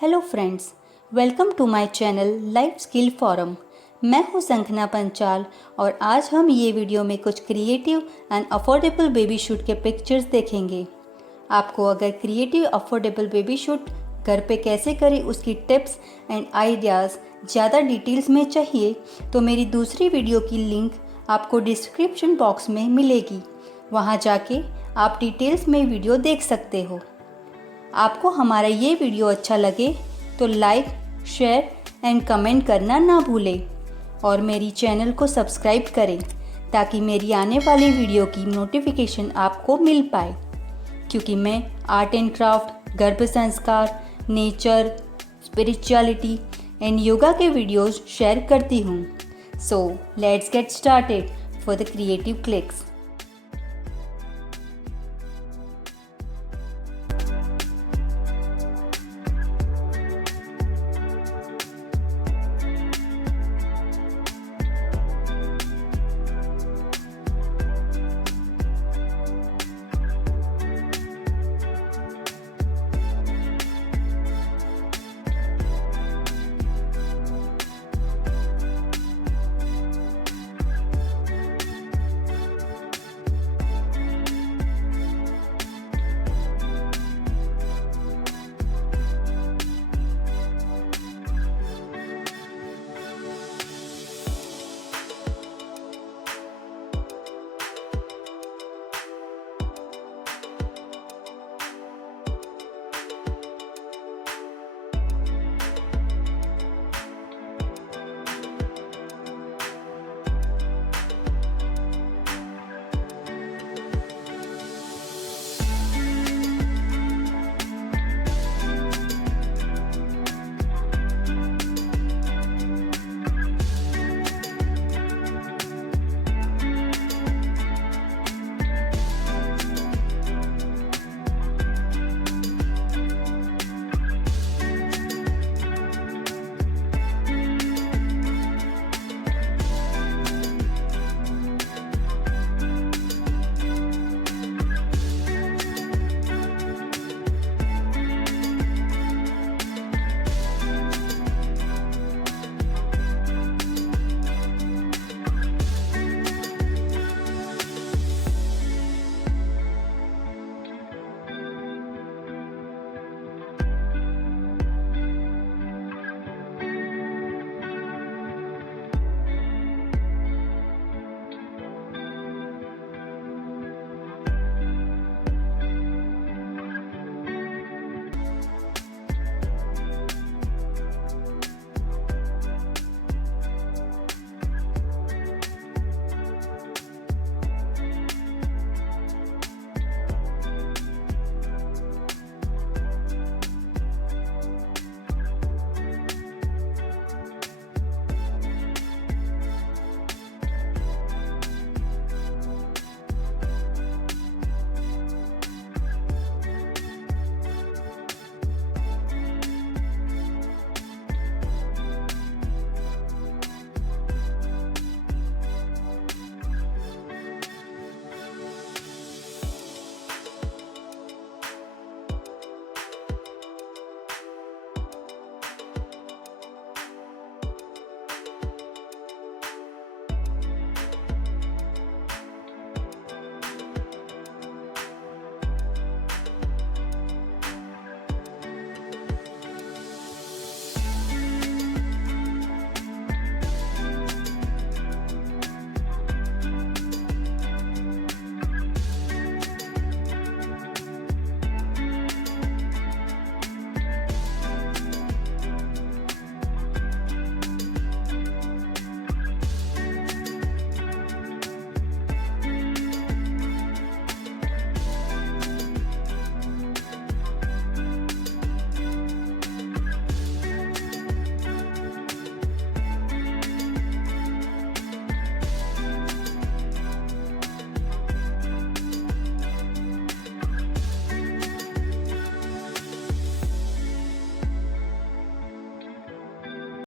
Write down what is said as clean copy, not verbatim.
Hello friends, welcome to my channel life skill forum. मैं हूं संखना पंचाल और आज हम ये वीडियो में कुछ creative and affordable baby shoot के पिक्चर्स देखेंगे। आपको अगर क्रिएटिव अफोर्डेबल बेबी शूट घर पे कैसे करें उसकी टिप्स एंड आइडियाज़ ज़्यादा डिटेल्स में चाहिए तो मेरी दूसरी वीडियो की लिंक आपको डिस्क्रिप्शन बॉक्स में मिलेगी। वहाँ जाके आप डिटेल्स में वीडियो देख सकते हो। आपको हमारा ये वीडियो अच्छा लगे तो लाइक, शेयर एंड कमेंट करना ना भूलें और मेरी चैनल को सब्सक्राइब करें ताकि मेरी आने वाली वीडियो की नोटिफिकेशन आपको मिल पाए, क्योंकि मैं आर्ट एंड क्राफ्ट, गर्भ संस्कार, नेचर, स्पिरिचुअलिटी एंड योगा के वीडियोस शेयर करती हूँ। So let's get started for the creative clicks.